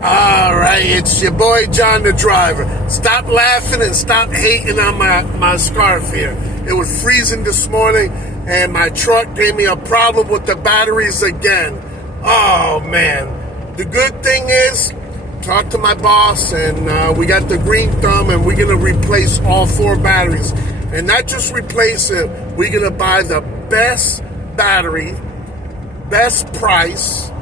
All right, it's your boy John the driver. Stop laughing and stop hating on my scarf here. It was freezing this morning and my truck gave me a problem with the batteries again. Oh man. The good thing is, talk to my boss and we got the green thumb and we're gonna replace all 4 batteries. And not just replace it, we're gonna buy the best battery, best price,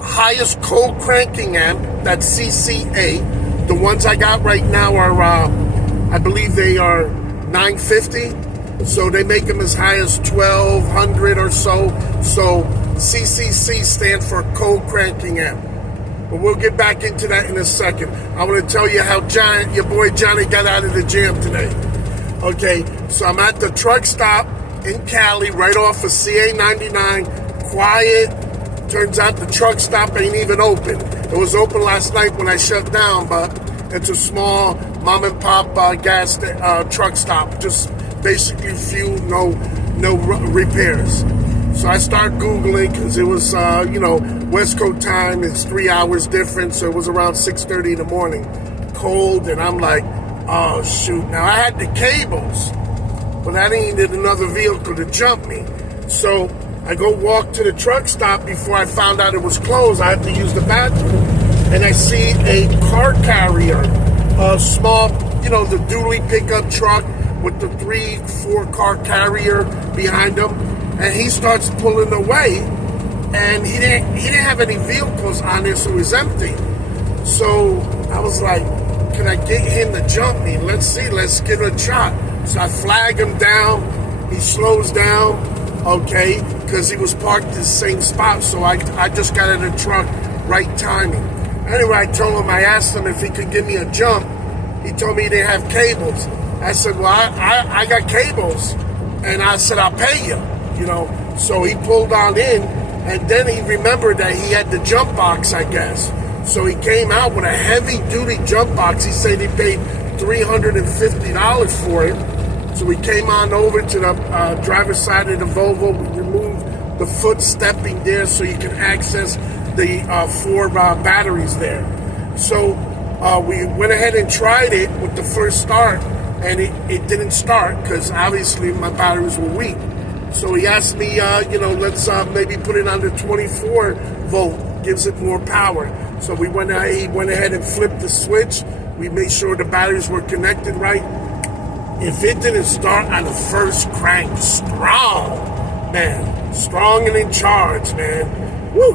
highest cold cranking amp, that's CCA. The ones I got right now are, I believe they are $950. So they make them as high as $1,200 or so. So CCC stands for cold cranking amp. But we'll get back into that in a second. I want to tell you how your boy Johnny got out of the jam today. Okay, so I'm at the truck stop in Cali, right off of CA 99, quiet. Turns out the truck stop ain't even open. It was open last night when I shut down, but it's a small mom and pop gas truck stop. Just basically fuel, no repairs. So I start Googling because it was, West Coast time. It's 3 hours different, so it was around 6:30 in the morning. Cold, and I'm like, oh shoot. Now I had the cables, but I needed another vehicle to jump me. So I go walk to the truck stop before I found out it was closed. I had to use the bathroom. And I see a car carrier, a small, the dually pickup truck with the 3-4 car carrier behind him. And he starts pulling away. And he didn't have any vehicles on there, so it was empty. So I was like, can I get him to jump me? Let's see, let's give it a shot. So I flag him down. He slows down. Okay, because he was parked in the same spot, so I just got in the truck, right timing. Anyway, I asked him if he could give me a jump. He told me he didn't have cables. I said, well, I got cables. And I said, I'll pay you, So he pulled on in, and then he remembered that he had the jump box, I guess. So he came out with a heavy-duty jump box. He said he paid $350 for it. So we came on over to the driver's side of the Volvo. We removed the foot stepping there so you can access the 4 batteries there. So we went ahead and tried it with the first start, and it didn't start because obviously my batteries were weak. So he asked me, let's maybe put it under 24 volt, gives it more power. So he went ahead and flipped the switch. We made sure the batteries were connected right. If it didn't start on the first crank, strong and in charge, man. Woo!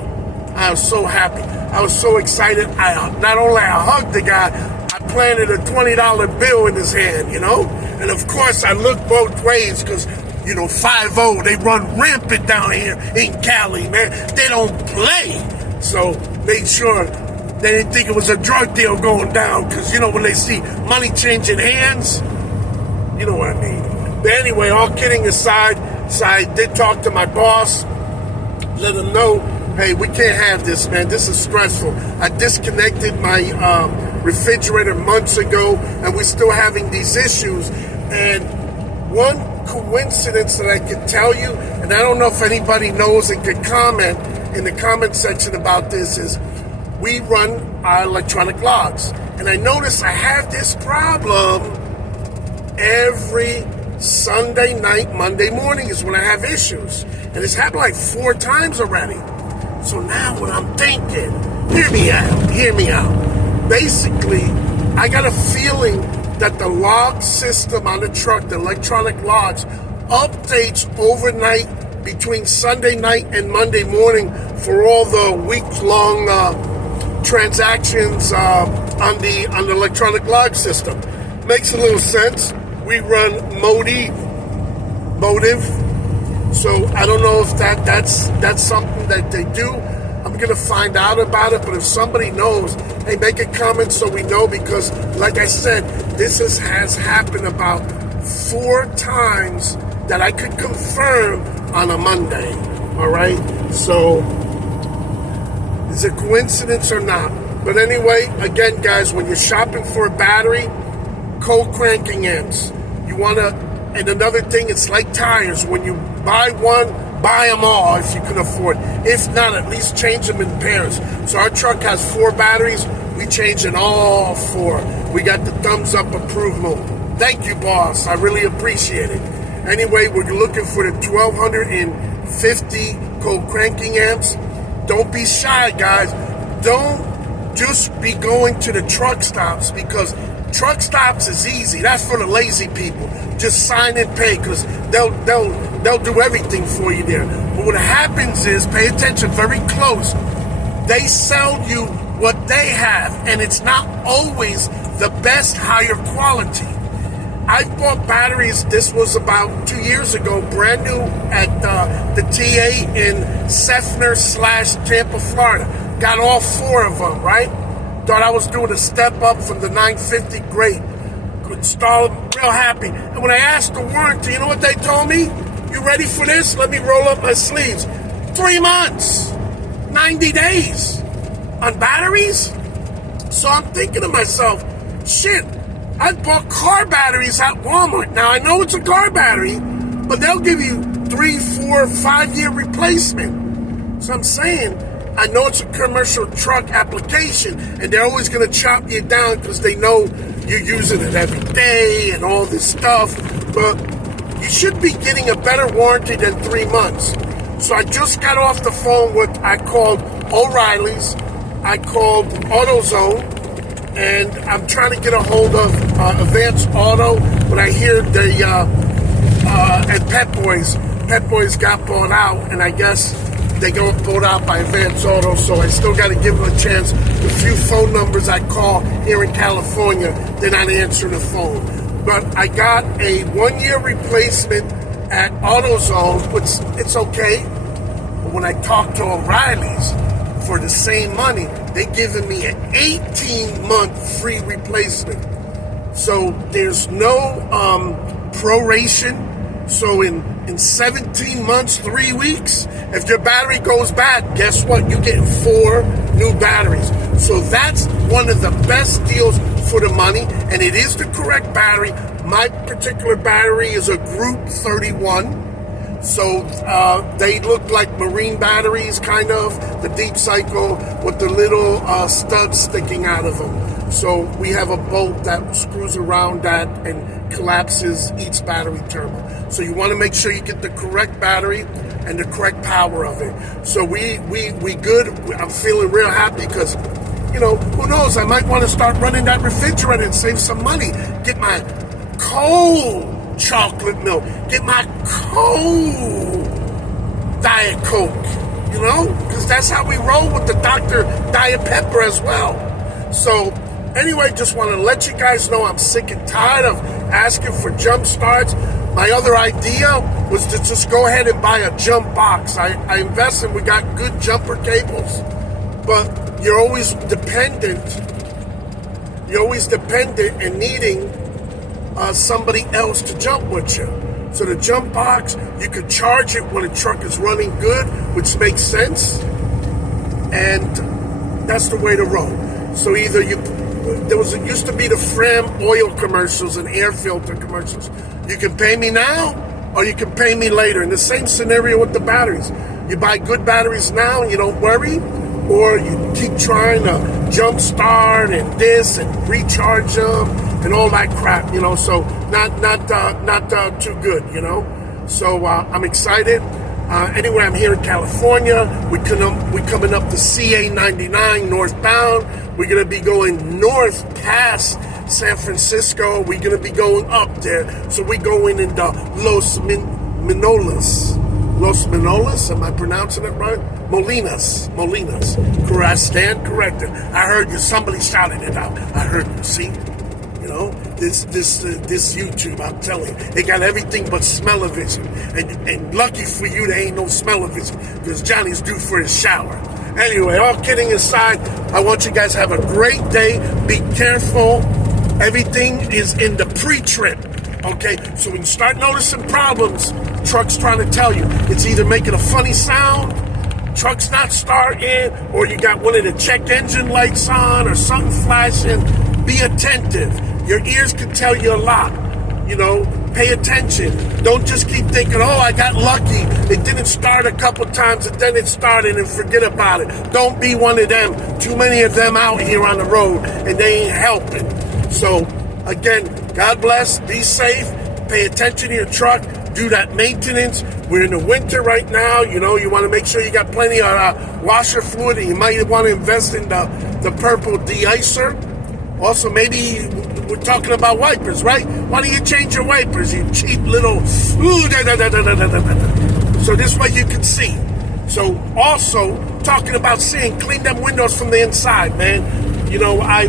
I was so happy. I was so excited. Not only I hugged the guy, I planted a $20 bill in his hand, And of course, I looked both ways because, 5-0, they run rampant down here in Cali, man. They don't play. So made sure they didn't think it was a drug deal going down because, when they see money changing hands, you know what I mean. But anyway, all kidding aside, so I did talk to my boss, let him know, hey, we can't have this, man. This is stressful. I disconnected my refrigerator months ago, and we're still having these issues. And one coincidence that I can tell you, and I don't know if anybody knows and could comment in the comment section about this, is we run our electronic logs. And I noticed I have this problem every Sunday night, Monday morning is when I have issues. And it's happened like 4 times already. So now what I'm thinking, hear me out. Basically, I got a feeling that the log system on the truck, the electronic logs, updates overnight between Sunday night and Monday morning for all the week-long transactions on the electronic log system. Makes a little sense. We run Motive. So I don't know if that's something that they do. I'm gonna find out about it, but if somebody knows, hey, make a comment so we know, because like I said, this has happened about 4 times that I could confirm on a Monday. All right, so is it coincidence or not? But anyway, again, guys, when you're shopping for a battery, cold cranking amps. You want to, and another thing, it's like tires. When you buy one, buy them all if you can afford. If not, at least change them in pairs. So our truck has 4 batteries. We changed in all 4. We got the thumbs up approval. Thank you, boss. I really appreciate it. Anyway, we're looking for the 1250 co-cranking amps. Don't be shy, guys. Don't just be going to the truck stops, because truck stops is easy. That's for the lazy people. Just sign and pay, because they'll do everything for you there. But what happens is, pay attention very close. They sell you what they have, and it's not always the best, higher quality. I bought batteries, this was about 2 years ago, brand new at the TA in Seffner/Tampa, Florida. Got all 4 of them, right? Thought I was doing a step up from the 950, great. Could install them, real happy. And when I asked the warranty, you know what they told me? You ready for this? Let me roll up my sleeves. 3 months, 90 days on batteries? So I'm thinking to myself, shit, I bought car batteries at Walmart. Now, I know it's a car battery, but they'll give you 3, 4, 5-year replacement. So I'm saying, I know it's a commercial truck application, and they're always going to chop you down because they know you're using it every day and all this stuff. But you should be getting a better warranty than 3 months. So I just got off the phone with, I called O'Reilly's, I called AutoZone, and I'm trying to get a hold of Advance Auto. When I hear the and Pet Boys got bought out, and I guess they got bought out by Advance Auto, so I still got to give them a chance. The few phone numbers I call here in California, they're not answering the phone. But I got a 1-year replacement at AutoZone, which it's okay. But when I talk to O'Reilly's, for the same money, they're giving me an 18-month free replacement. So there's no proration. So in 17 months, 3 weeks, if your battery goes bad, guess what? You get 4 new batteries. So that's one of the best deals for the money, and it is the correct battery. My particular battery is a Group 31. So they look like marine batteries, kind of, the deep cycle with the little studs sticking out of them. So we have a bolt that screws around that and collapses each battery terminal. So you want to make sure you get the correct battery and the correct power of it. So we good. I'm feeling real happy because, you know, who knows? I might want to start running that refrigerator and save some money. Get my cold chocolate milk. Get my cold Diet Coke, you know? Because that's how we roll with the Dr. Diet Pepper as well. So anyway, just want to let you guys know I'm sick and tired of asking for jump starts. My other idea was to just go ahead and buy a jump box. I invested, we got good jumper cables, but you're always dependent. You're always dependent and needing somebody else to jump with you. So the jump box, you could charge it when the truck is running good, which makes sense, and that's the way to roll. So either it used to be the Fram oil commercials and air filter commercials. You can pay me now, or you can pay me later. In the same scenario with the batteries. You buy good batteries now and you don't worry, or you keep trying to jump start and this and recharge them and all that crap, you know. So not too good, you know. So I'm excited. Anyway, I'm here in California. We coming up the CA 99 northbound. We're gonna be going north past San Francisco. We're gonna be going up there. So we're going into Los Manolas. Los Manolas, am I pronouncing it right? Molinas. Correct. I stand corrected. I heard you. Somebody shouted it out. I heard you. See, you know, this YouTube. I'm telling you, they got everything but smell-o-vision. And lucky for you, there ain't no smell-o-vision because Johnny's due for his shower. Anyway, all kidding aside, I want you guys to have a great day. Be careful. Everything is in the pre-trip. Okay, so when you start noticing problems, truck's trying to tell you, it's either making a funny sound, truck's not starting, or you got one of the check engine lights on or something flashing. Be attentive. Your ears can tell you a lot. You know, Pay attention. Don't just keep thinking, oh, I got lucky. It didn't start a couple times and then it started and forget about it. Don't be one of them. Too many of them out here on the road and they ain't helping. So, again, God bless. Be safe. Pay attention to your truck. Do that maintenance. We're in the winter right now. You know, you want to make sure you got plenty of washer fluid, and you might want to invest in the purple de-icer. Also, maybe we're talking about wipers, right? Why don't you change your wipers, you cheap little... So this way you can see. So also, talking about seeing, clean them windows from the inside, man. You know, I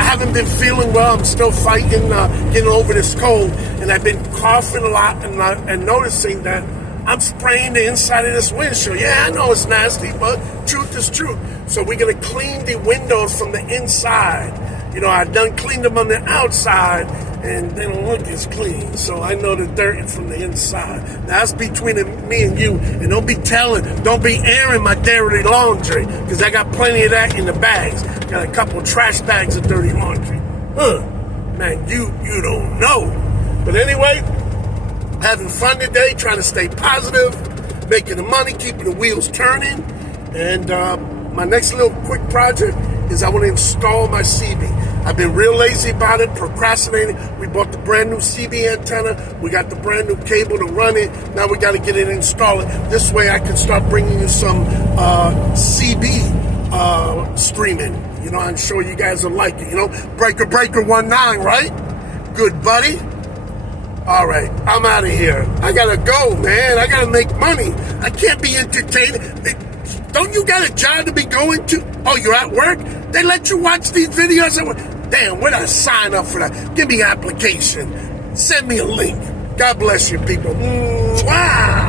haven't been feeling well. I'm still fighting, getting over this cold. And I've been coughing a lot and noticing that I'm spraying the inside of this windshield. Yeah, I know it's nasty, but truth is truth. So we're going to clean the windows from the inside. You know, I done cleaned them on the outside, and they don't look as clean. So I know the dirt is from the inside. Now, that's between me and you. And don't be airing my dirty laundry, because I got plenty of that in the bags. Got a couple trash bags of dirty laundry. Man, you don't know. But anyway, having fun today, trying to stay positive, making the money, keeping the wheels turning. And my next little quick project is I want to install my CB. I've been real lazy about it, procrastinating. We bought the brand new CB antenna. We got the brand new cable to run it. Now we got to get it installed. This way I can start bringing you some CB streaming. You know, I'm sure you guys will like it. You know, breaker 19, right? Good, buddy. All right, I'm out of here. I got to go, man. I got to make money. I can't be entertained. Don't you got a job to be going to? Oh, you're at work? They let you watch these videos? Damn, where'd I sign up for that? Give me an application. Send me a link. God bless you, people. Wow.